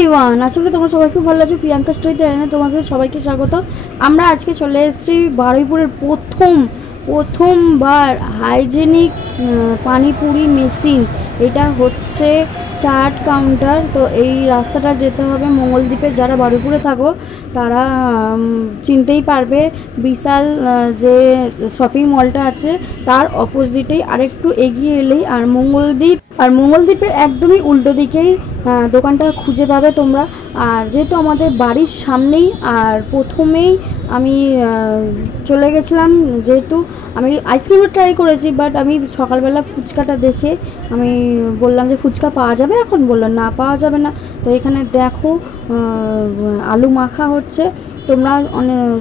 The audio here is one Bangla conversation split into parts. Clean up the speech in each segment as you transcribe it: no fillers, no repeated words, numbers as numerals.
এভরিওয়ান, আসলে তোমরা সবাই খুব ভালো আছো। প্রিয়াঙ্কা স্টোরিতে তোমাদের সবাইকে স্বাগত। আমরা আজকে চলে এসেছি বারুইপুরের প্রথমবার হাইজেনিক পানিপুরি মেশিন। এটা হচ্ছে চাট কাউন্টার। তো এই রাস্তাটা যেতে হবে মঙ্গলদ্বীপে। যারা বারুইপুরে থাকো তারা চিনতেই পারবে। বিশাল যে শপিং মলটা আছে তার অপোজিটেই আরেকটু এগিয়ে এলেই আর মঙ্গলদ্বীপের একদমই উল্টো দিকেই দোকানটা খুঁজে পাবে তোমরা। আর যেহেতু আমাদের বাড়ির সামনেই, আর প্রথমেই আমি চলে গেছিলাম, যেহেতু আমি আইসক্রিমও ট্রাই করেছি, বাট আমি সকালবেলা ফুচকাটা দেখে আমি বললাম যে ফুচকা পাওয়া যাবে এখন? বললো না, পাওয়া যাবে না। তো এখানে দেখো আলু মাখা হচ্ছে। তোমরা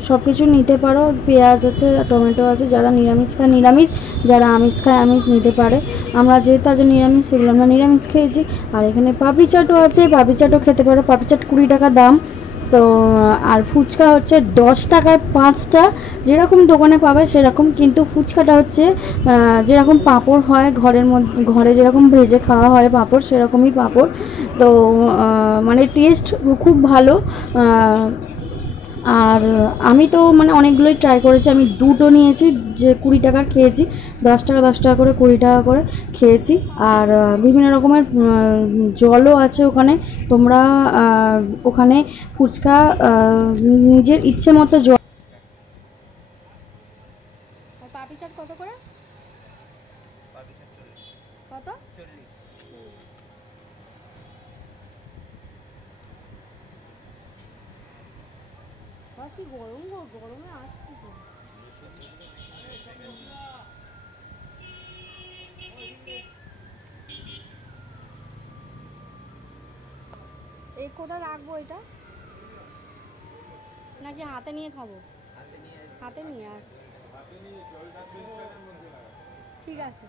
সব কিছু নিতে পারো, পেঁয়াজ আছে, টমেটো আছে। যারা নিরামিষ খায় নিরামিষ, যারা আমিষ খায় আমিষ নিতে পারে। আমরা যেহেতু আজ নিরামিষ, সেগুলো আমরা নিরামিষ খেয়েছি। আর এখানে পাপড়ি চাটও আছে, পাপড়ি চাটও খেতে পারো। পাপড়ি চাট 20 টাকা দাম। তো আর ফুচকা হচ্ছে 10 টাকায় 5টা, যেরকম দোকানে পাবে সেরকম। কিন্তু ফুচকাটা হচ্ছে যেরকম পাঁপড় হয় ঘরে যেরকম ভেজে খাওয়া হয় পাঁপড়, সেরকমই পাঁপড়। তো মানে টেস্ট খুব ভালো। আর আমি তো মানে অনেকগুলোই ট্রাই করেছি। আমি দুটো নিয়েছি, যে 20 টাকার খেয়েছি। 10 টাকা করে 20 টাকা করে খেয়েছি। আর বিভিন্ন রকমের জলও আছে ওখানে। তোমরা ওখানে ফুচকা নিজের ইচ্ছে মতো জল। পাপড়ি চাট কত করে? কত? কি গরম গো, গরমে আসছি তো। এই কোথায় রাখবো এটা? নাকি হাতে নিয়ে খাবো? হাতে নিয়ে আসি, ঠিক আছে।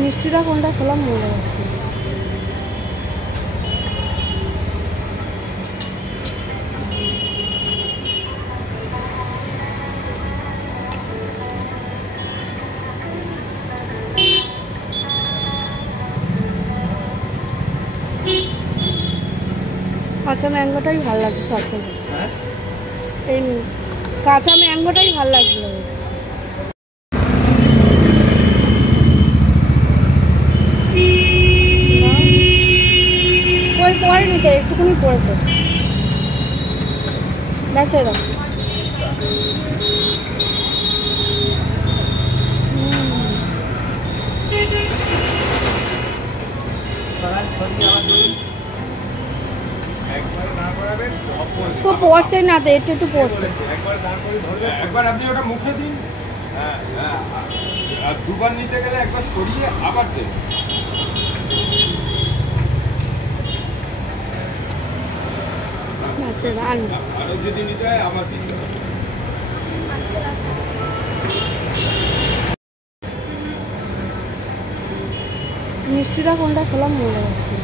মিষ্টিটা কোনটা খেলাম মনে হচ্ছে। কাঁচা ম্যাঙ্গোটাই ভালো লাগছে সব থেকে। এই কাঁচা ম্যাঙ্গোটাই ভালো লাগছিল। পরে নিতে একটুখানি পড়েছে, ব্যাস হয়ে গেল। তো পড়ছে না, তো একটু একটু পড়ছে। একবার আপনি ওটা মুখে দিন, আর দুবার নিতে গেলে একবার সরিয়ে আবার দেন। আরো যদি নিতে হয় আবার দিন। মিষ্টিটা কোনটা খেলাম মনে হচ্ছে।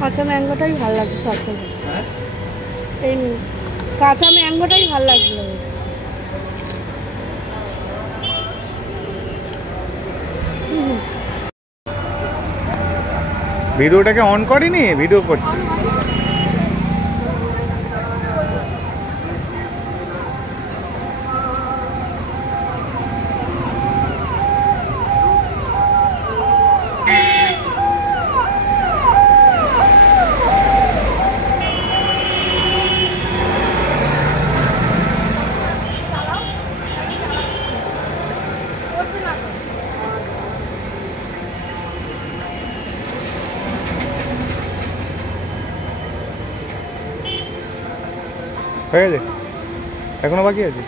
কাঁচা ম্যাঙ্গোটাই ভালো লাগছে সব থেকে। এই কাঁচা ম্যাঙ্গোটাই ভালো লাগছিল। ভিডিওটাকে অন করিনি, ভিডিও করছি। হয়ে গেছে, এখনো বাকি আছে।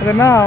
আচ্ছা নাও।